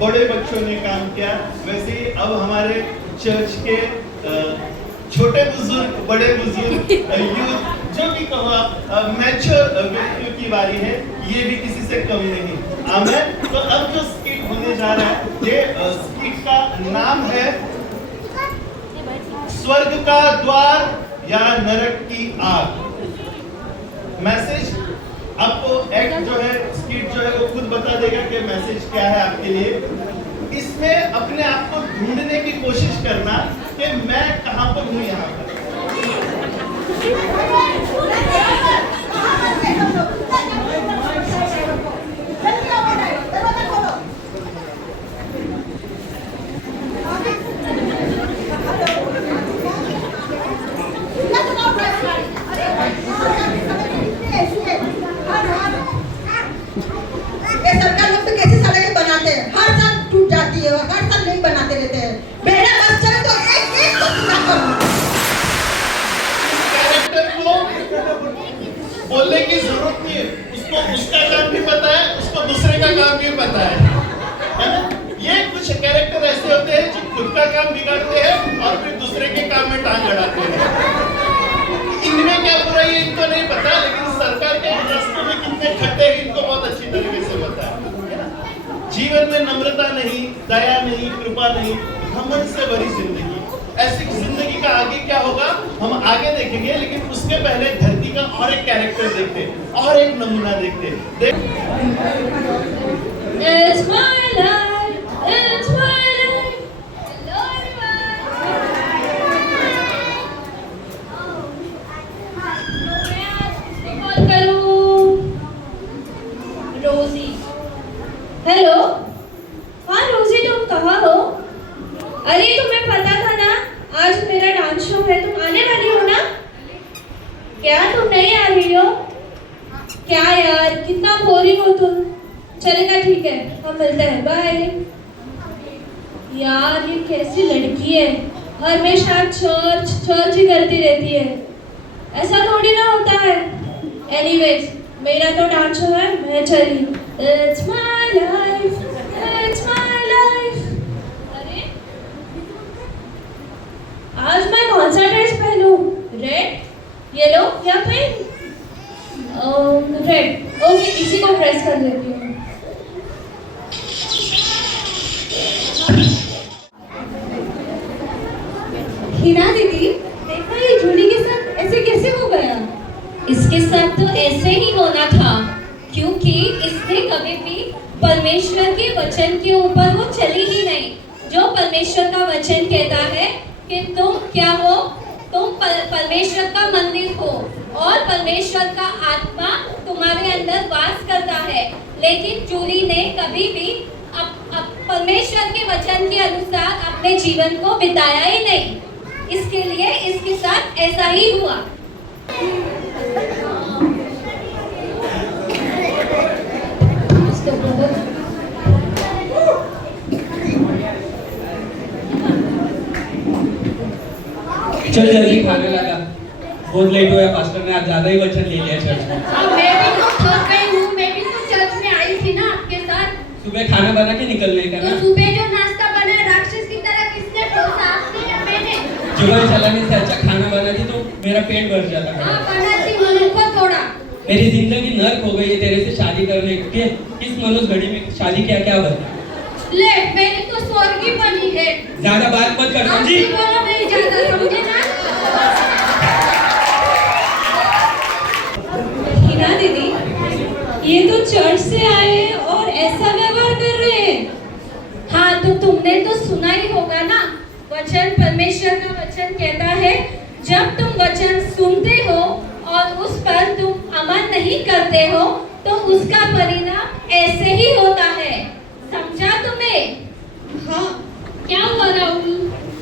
बड़े बच्चों ने काम किया, वैसे ही अब हमारे चर्च के छोटे बुजुर्ग, बड़े बुजुर्ग, यूथ, जो भी कहो आप, मैच्योर व्यक्तियों की बारी है, ये भी किसी से कम नहीं। आमेन। तो अब जो स्किट होने जा रहा है, ये स्किट का नाम है स्वर्ग का द्वार या नरक की आग। मैसेज आपको एक्ट जो है, स्किट जो है, वो खुद बता देगा कि मैसेज क्या है आपके लिए। इसमें अपने आप को ढूंढने की कोशिश करना कि मैं कहां पर हूं यहाँ पर। सरकार लोग तो कैसे सड़कें बनाते हैं, हर साल टूट जाती है, हर साल नहीं बनाते रहते हैं। मेरा बस चले तो एक तो पूरा करो। कैरेक्टर को बोलने की जरूरत नहीं है, उसको उसका काम भी पता है, उसको दूसरे का काम भी पता है ना। ये कुछ कैरेक्टर ऐसे होते हैं जो खुद का काम बिगाड़ते हैं और फिर दूसरे के काम में टांग अड़ाते हैं। इनमें क्या बुराई है इनको नहीं पता, लेकिन सरकार के रास्ते में कितने खड्डे हैं इनको बहुत अच्छी तरीके से पता है। जीवन में नम्रता नहीं, दया नहीं, कृपा नहीं, घमंड से भरी जिंदगी। ऐसी जिंदगी का आगे क्या होगा हम आगे देखेंगे, लेकिन उसके पहले धरती का और एक कैरेक्टर देखते हैं, और एक नमूना देखते हैं। It's my life, it's my life. Hello everyone. Call करूं रोजी। हेलो, हाँ रोजी, तुम कहाँ हो? अरे तुम्हें पता था ना आज मेरा डांस शो है, तुम आने वाली हो ना? क्या तुम नहीं आ रही हो? क्या यार, कितना बोरिंग हो तुम। चलेगा, ठीक है, हम मिलते हैं, बाय। यार ये कैसी लड़की है, हमेशा चर्च ही करती रहती है, ऐसा थोड़ी ना होता है। एनीवेज, मेरा तो डांस शो है, मैं चली। It's my life, it's my life. अरे आज मैं कौन सा ड्रेस पहनूं? रेड, येलो या पिंक? रेड। ओके, इसी को प्रेस कर देती हूँ। हिना दीदी, देखो ये जूली के साथ ऐसे कैसे हो गया? इसके साथ तो ऐसे ही होना था, क्योंकि इसने कभी भी परमेश्वर के वचन के ऊपर वो चली ही नहीं। जो परमेश्वर का वचन कहता है कि तुम क्या हो, तुम परमेश्वर का मंदिर हो और परमेश्वर का आत्मा तुम्हारे अंदर वास करता है। लेकिन जूली ने कभी भी परमेश्वर के वचन के अनुसार अपने जीवन को बिताया ही नहीं, इसके लिए इसके साथ ऐसा ही हुआ। चल जल्दी खाने लगा, बहुत लेट हुआ है, पास्टर ने आज ज्यादा ही वचन ले लिया चर्च में। मैं भी तो थक गई हूँ, मैं भी तो चर्च में आई थी ना आपके साथ। सुबह खाना बना के निकलने का ना। तो सुबह जो नाश्ता बना राक्षस की तरह किसने ठोसा, आपने या मैंने? जुबान चलाने से अच्छा खाना बना दी तो मेरा पेट भर जाता है। हाँ, बनाती मनु को थोड़ा। मेरी जिंदगी नर्क हो गई है तेरे से शादी करने के। किस मनुष्य घड़ी में शादी किया, क्या बता? ले, मैंने तो स्वर्गी बनी है। ज्यादा बात मत कर समझी? बोलो नहीं ज्यादा, समझे ना? हिना दीदी, ये तो चर्च से आए हैं और ऐसा व्यवहार कर रहे हैं। हाँ, तो तुमने तो सुना ही होगा ना, वचन, परमेश्वर का वचन कहता है जब तुम वचन सुनते हो और उस पर तुम अमल नहीं करते हो तो उसका परिणाम ऐसे ही होता है। समझा तुम्हें? हाँ, क्या हुआ राहुल,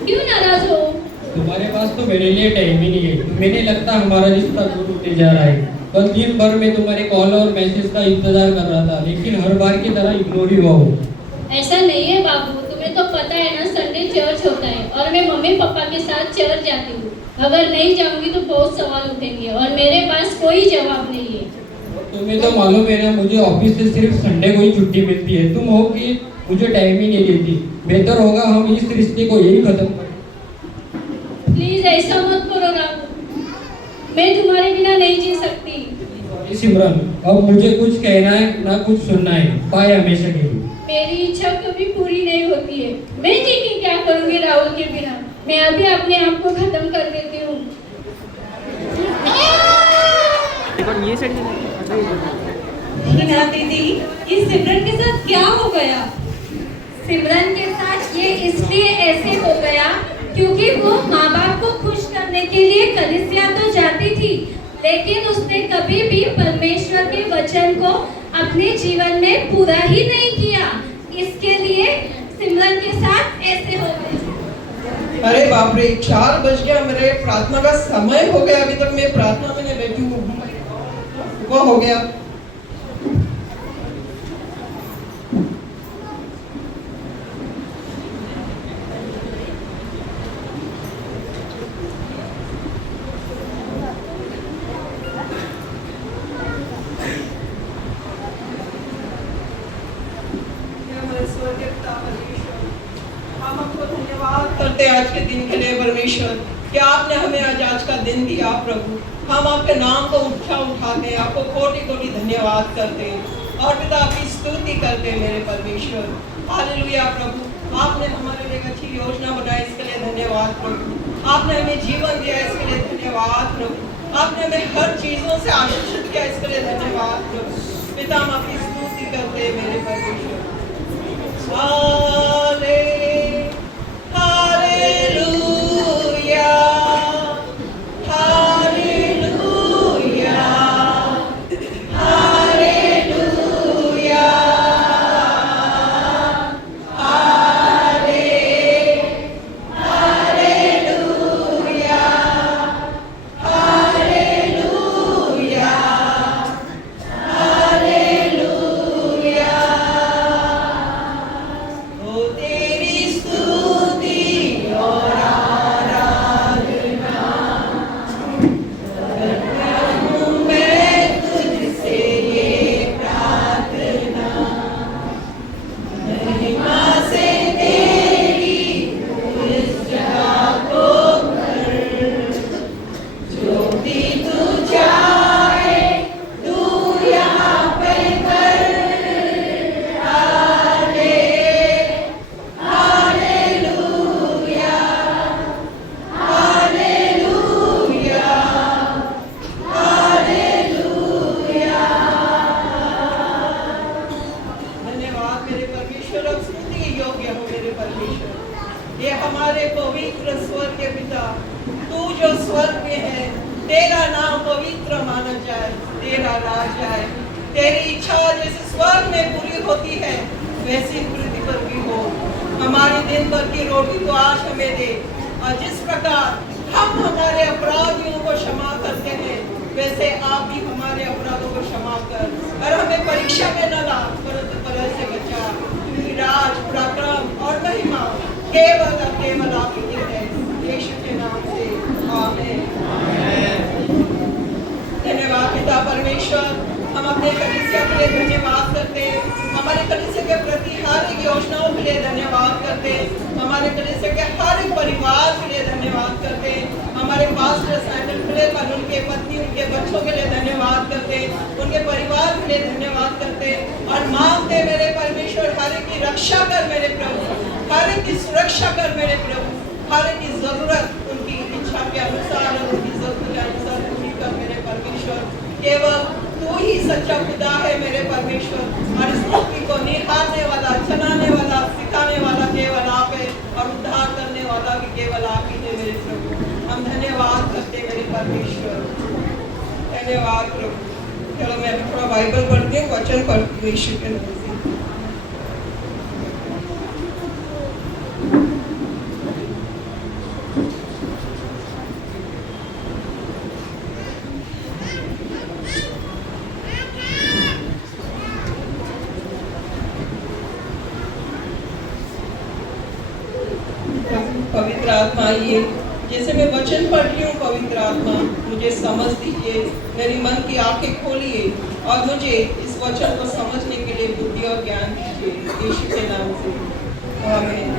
क्यों नाराज हो? तुम्हारे पास तो मेरे लिए टाइम ही नहीं है। मैंने लगता हमारा रिश्ता दूर होते जा रहा है। कल दिन भर में तुम्हारे कॉल और मैसेज का इंतजार कर रहा था, लेकिन हर बार की तरह इग्नोर ही हुआ हो। ऐसा नहीं है बाबू, तुम्हें तो पता है ना, संडे चर्च होता है और मैं मम्मी पापा के साथ चर्च जाती हूँ। अगर नहीं जाऊंगी तो बहुत सवाल उठेंगे और मेरे पास कोई जवाब नहीं है। तुम्हें तो मालूम है ना, मुझे ऑफिस से सिर्फ संडे को ही छुट्टी मिलती है। तुम हो कि मुझे टाइम ही नहीं देती। बेहतर होगा हम इस रिश्ते को यही खत्म करें। प्लीज ऐसा मत करो राहुल, मैं तुम्हारे बिना नहीं जी सकती। सॉरी सिमरन, अब मुझे कुछ कहना है ना कुछ सुनना है। बाय हमेशा के लिए। मेरी इच्छा कभी पूरी नहीं होती है। मैं जी के क्या करूंगी राहुल के बिना। मैं अभी अपने आप को खत्म कर देती हूँ। हिना दीदी, ये सिमरन के साथ क्या हो गया? सिमरन के साथ ये इसलिए ऐसे हो गया क्योंकि वो माँ बाप को खुश करने के लिए कलीसिया तो जाती थी, लेकिन उसने कभी भी परमेश्वर के वचन को अपने जीवन में पूरा ही नहीं किया। इसके लिए सिमरन के साथ ऐसे हो गया। अरे बाप रे, 4 बज गया, मेरे प्रार्थना का समय हो गया। अभी तक मैं प्रार्थना में नहीं बैठी हूँ। वो हो गया। हम आपको धन्यवाद करते हैं आज के दिन के लिए परमेश्वर, कि आपने हमें आज का दिन दिया प्रभु। हम आपके नाम को उठाते हैं, आपको कोटि कोटि धन्यवाद करते हैं और पिता आपकी स्तुति करते हैं मेरे परमेश्वर। हालेलुया प्रभु, आपने हमारे लिए एक अच्छी योजना बनाई, इसके लिए धन्यवाद प्रभु। आपने हमें जीवन दिया, इसके लिए धन्यवाद प्रभु। आपने हमें हर चीजों से आशीषित किया, इसके लिए धन्यवाद प्रभु। पिता हम आपकी स्तुति करते हैं मेरे परमेश्वर। हाले हालेलुया हालेलुया हालेलुया हाले हालेलुया हालेलुया हालेलुया। ओ तेरी स्तुति और आराधना करता हूँ मैं तुझसे ये प्रार्थना, महिमा से तेरी इस जगह को भर, जो भी तू चाहे तू यहाँ पे कर। हाले हालेलुया हालेलुया हालेलुया। धन्यवाद मेरे परमेश्वर, अब स्तुति के योग्य हो मेरे परमेश्वर। ये हमारे पवित्र स्वर्ग के पिता, तू जो स्वर्ग में है, तेरा नाम पवित्र माना जाए, तेरा राज आए, तेरी इच्छा जैसे स्वर्ग में पूरी होती है वैसी पृथ्वी पर भी हो। हमारी दिन भर की रोटी तो आज हमें दे, और जिस प्रकार हम हमारे अपराधियों को क्षमा करते हैं, वैसे आप भी हमारे अपराधों को क्षमा कर, और हमें परीक्षा में न ला, परंतु परल से बचा। क्योंकि राज पराक्रम और महिमा केवल और केवल आप ही के हैं, यीशु के नाम से आमीन। धन्यवाद पिता परमेश्वर, हम अपने कलीसिया के लिए धन्यवाद करते हैं, हमारे कलीसिया के प्रति हर एक योजनाओं के लिए धन्यवाद करते हैं, हमारे कलीसिया के हर एक परिवार के लिए धन्यवाद करते हैं, हमारे पास्टर साइमन फिलिप और उनके पत्नी उनके बच्चों के लिए धन्यवाद करते हैं, उनके परिवार के लिए धन्यवाद करते हैं और मांगते हैं मेरे परमेश्वर, हर एक की रक्षा कर मेरे प्रभु, हर एक की सुरक्षा कर मेरे प्रभु, हर एक की जरूरत उनकी इच्छा के अनुसार और उनकी जरूरत के अनुसार पूरी कर मेरे परमेश्वर। केवल तू ही सच्चा खुदा है मेरे परमेश्वर, और इस पृथ्वी को निहारने वाला, चलाने वाला, सिखाने वाला केवल आप है, और उद्धार करने वाला भी केवल आप ही है मेरे प्रभु। हम धन्यवाद करते हैं मेरे परमेश्वर, धन्यवाद प्रभु। चलो मैं अभी थोड़ा बाइबल पढ़ती हूँ, वचन पढ़ती हूँ यीशु के नाम से। पवित्र आत्मा आइए, जैसे मैं वचन पढ़ रही हूँ, पवित्र आत्मा मुझे समझ दीजिए, मेरी मन की आंखें खोलिए और मुझे इस वचन को समझने के लिए बुद्धि और ज्ञान दीजिए। यीशु के नाम से आमीन।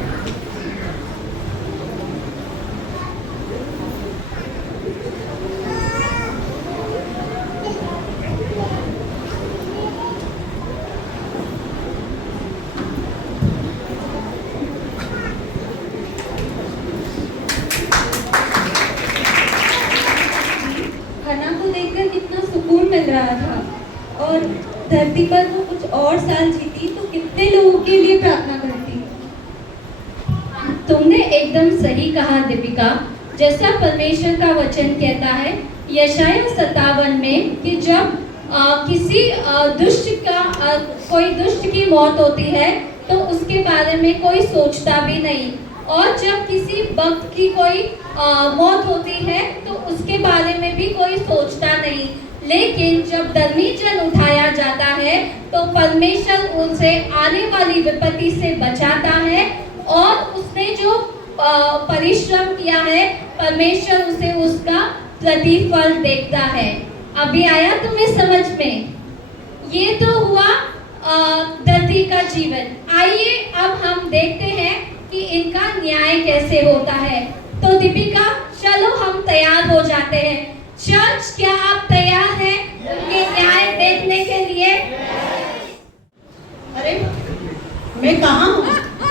हन्ना को देखकर कितना सुकून मिल रहा था और धरती पर वो कुछ और साल जीती तो कितने लोगों के लिए प्रार्थना करती। तुमने एकदम सही कहा दीपिका। जैसा परमेश्वर का वचन कहता है यशाया 57 में कि जब किसी कोई दुष्ट की मौत होती है तो उसके बारे में कोई सोचता भी नहीं, और जब किसी भक्त की कोई मौत होती है तो उसके बारे में भी कोई सोचता नहीं। लेकिन जब धर्मी जन उठाया जाता है तो परमेश्वर उनसे आने वाली विपत्ति से बचाता है, और उसने जो परिश्रम किया है परमेश्वर उसे उसका प्रतिफल देखता है। अभी आया तुम्हें समझ में? ये तो हुआ धरती का जीवन। आइए अब हम देखते हैं कि इनका न्याय कैसे होता है। तो दीपिका चलो हम तैयार हो जाते हैं। चर्च, क्या आप तैयार हैं ये न्याय देखने के लिए? अरे मैं कहाँ हूँ?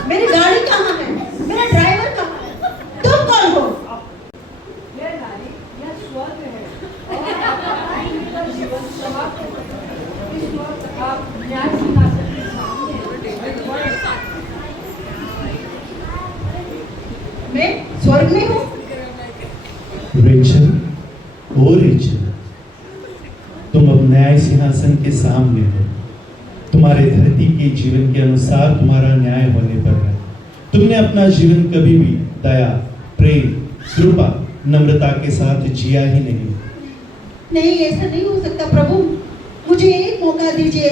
मेरी गाड़ी कहाँ है? मेरा ड्राइवर कहाँ है? तुम कौन हो? यह नारी यह स्वर्ग है और आपका जीवन समाप्त हो गया। इस वक्त आप न्याय सिंहासन के सामने हैं। मैं स्वर्ग में हूँ। रेचल, ओ रेचल, तुम अब न्याय सिंहासन के सामने हो। तुम्हारे धरती के जीवन के अनुसार तुम्हारा न्याय होने पर है। तुमने अपना जीवन कभी भी दया, प्रेम, कृपा, नम्रता के साथ जिया ही नहीं। नहीं, ऐसा नहीं हो सकता प्रभु। मुझे एक मौका दीजिए,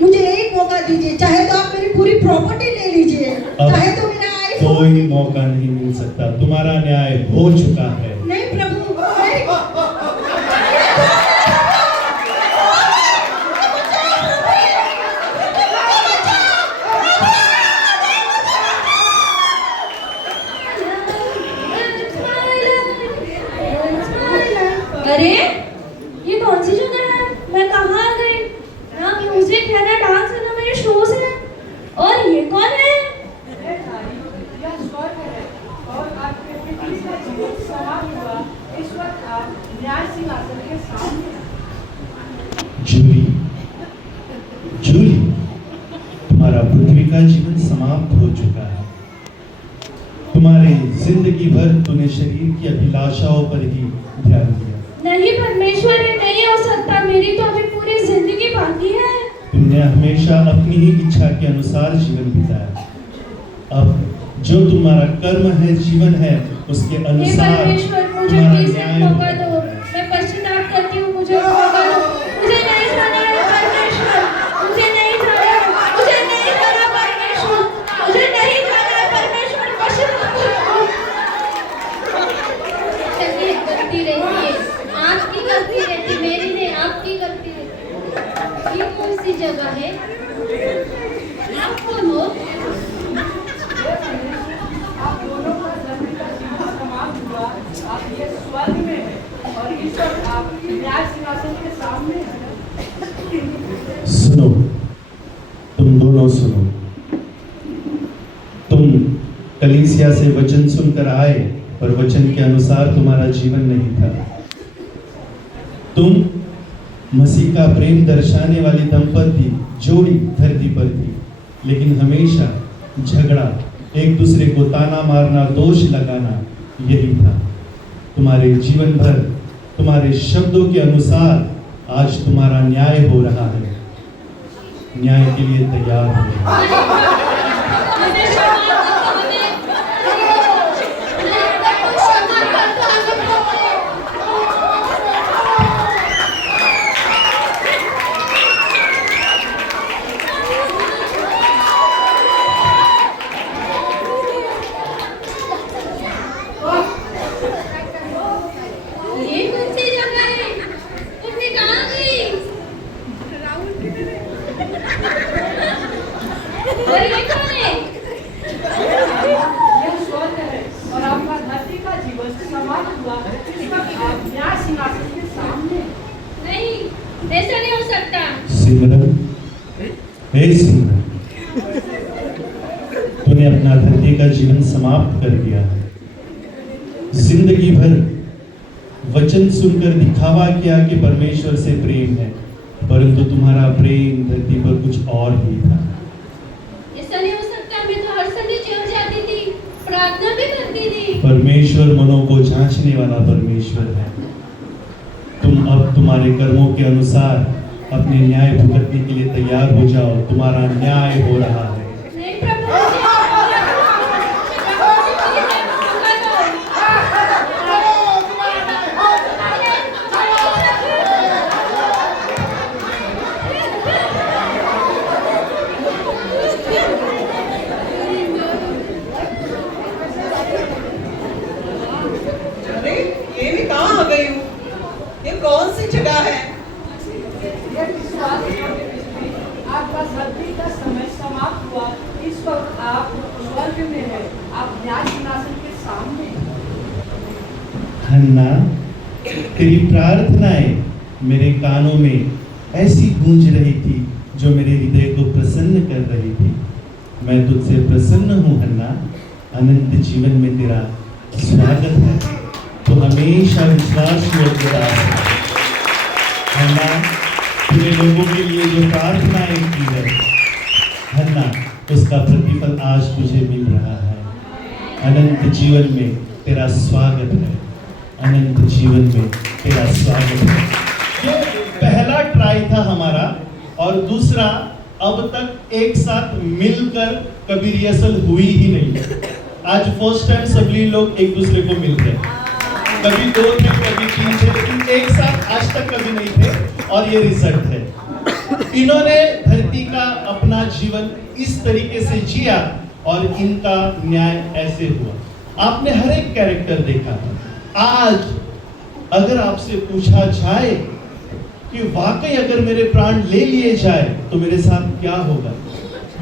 मुझे एक मौका दीजिए। चाहे तो आप मेरी पूरी प्रॉपर्टी ले लीजिए, चाहे तो मेरा आईफोन। कोई मौका नहीं मिल सकता। तुम्हारा न्याय हो चुका है। नहीं प्रभु, नहीं। अरे ये कौन सी जगह है? मैं कहाँ आ गई? ना म्यूजिक है, ना डांस है, ना मेरे शोज है। और ये कौन है? यह नारी यह स्वर्ग है और आपके पृथ्वी का जीवन समाप्त हुआ। इस वक्त आप न्याय सिंहासन के सामने हैं। जूली, जूली, तुम्हारा पृथ्वी का जीवन समाप्त हो चुका है। तुम्हारे जिंदगी भर तूने शरीर की अभिलाषाओं पर ही ध्यान दिया। नहीं परमेश्वर, ये नहीं हो सकता। मेरी तो अभी पूरी जिंदगी बाकी है। तुमने हमेशा अपनी ही इच्छा के अनुसार जीवन बिताया। अब जो तुम्हारा कर्म है, जीवन है, उसके हे अनुसार परमेश्वर, मुझे तुम्हारा प्लीज न्याय एक मौका होगा। दो। मैं पश्चाताप करती हूँ, मुझे एक मौका दो। मुझे नहीं जाना है परमेश्वर, मुझे नहीं जाना है, मुझे नहीं जाना परमेश्वर, मुझे नहीं जाना है परमेश्वर। पश्चाताप करती हूँ। चलिए, गलती रहती है, आपकी गलती रहती, मेरी नहीं, आपकी गलती रहती। ये कौन सी जगह है? आप कौन हो? आप दोनों का धरती का जीवन समाप्त हुआ। आप ये स्वर्ग में हैं और इस वक्त आप न्याय सिंहासन के सामने हैं। सुनो, तुम दोनों सुनो। तुम कलीसिया से वचन सुनकर आए, पर वचन के अनुसार तुम्हारा जीवन नहीं था। तुम मसीह का प्रेम दर्शाने वाली दंपति जोड़ी धरती पर थी, लेकिन हमेशा झगड़ा, एक दूसरे को ताना मारना, दोष लगाना, यही था। तुम्हारे जीवन भर तुम्हारे शब्दों के अनुसार आज तुम्हारा न्याय हो रहा है। न्याय के लिए तैयार हो। ये कौन सी जगह है? तुमने कहाँ गई? अरे ऐसा नहीं हो सकता। सिमरन, हे सिमरन, तूने अपना धरती का जीवन समाप्त कर दिया है। जिंदगी भर वचन सुनकर दिखावा किया कि परमेश्वर से प्रेम है, परंतु तुम्हारा प्रेम धरती पर कुछ और ही था। ऐसा नहीं हो सकता। मैं तो हर संडे चर्च जाती थी, प्रार्थना भी करती थी। परमेश्वर मनों को जांचने वाला परमेश्वर है। तुम अब तुम्हारे कर्मों के अनुसार अपने न्याय भुगतने के लिए तैयार हो जाओ। तुम्हारा न्याय हो रहा है। नहीं प्रभु, मुझे अरे ये भी कहाँ आ गई हूँ? ये कौन सी जगह है? यह विश्वास करके आपका धरती का समय समाप्त हुआ। इस वक्त आप स्वर्ग में हैं। आप न्याय सिंहासन के सामने हैं। हन्ना, तेरी प्रार्थनाएं मेरे कानों में ऐसी गूंज रही थी जो मेरे हृदय को प्रसन्न कर रही थी। मैं तुझसे प्रसन्न हूँ हन्ना। अनंत जीवन में तेरा स्वागत है। तो हमेशा विश्वास योग्यता है। हन्ना, तूने लोगों के लिए जो प्रार्थनाएं की है हन्ना, उसका प्रतिफल आज तुझे मिल रहा है। अनंत जीवन में तेरा स्वागत है। अनंत जीवन में तेरा स्वागत है। ये पहला ट्राई था हमारा, और दूसरा, अब तक एक साथ मिलकर कभी रिहर्सल हुई ही नहीं। आज फर्स्ट टाइम सभी लोग एक दूसरे को मिल रहे हैं। कभी 2 थे, कभी 3 थे, लेकिन एक साथ आज तक कभी नहीं थे, और ये रिजल्ट है। इन्होंने धरती का अपना जीवन इस तरीके से जिया और इनका न्याय ऐसे हुआ। आपने हर एक कैरेक्टर देखा। आज अगर आपसे पूछा जाए कि वाकई अगर मेरे प्राण ले लिए जाए तो मेरे साथ क्या होगा,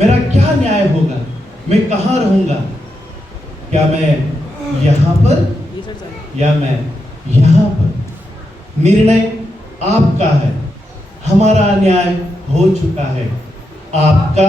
मेरा क्या न्याय होगा, मैं कहाँ रहूंगा, क्या मैं यहाँ पर या मैं यहाँ पर, निर्णय आपका है। हमारा न्याय हो चुका है, आपका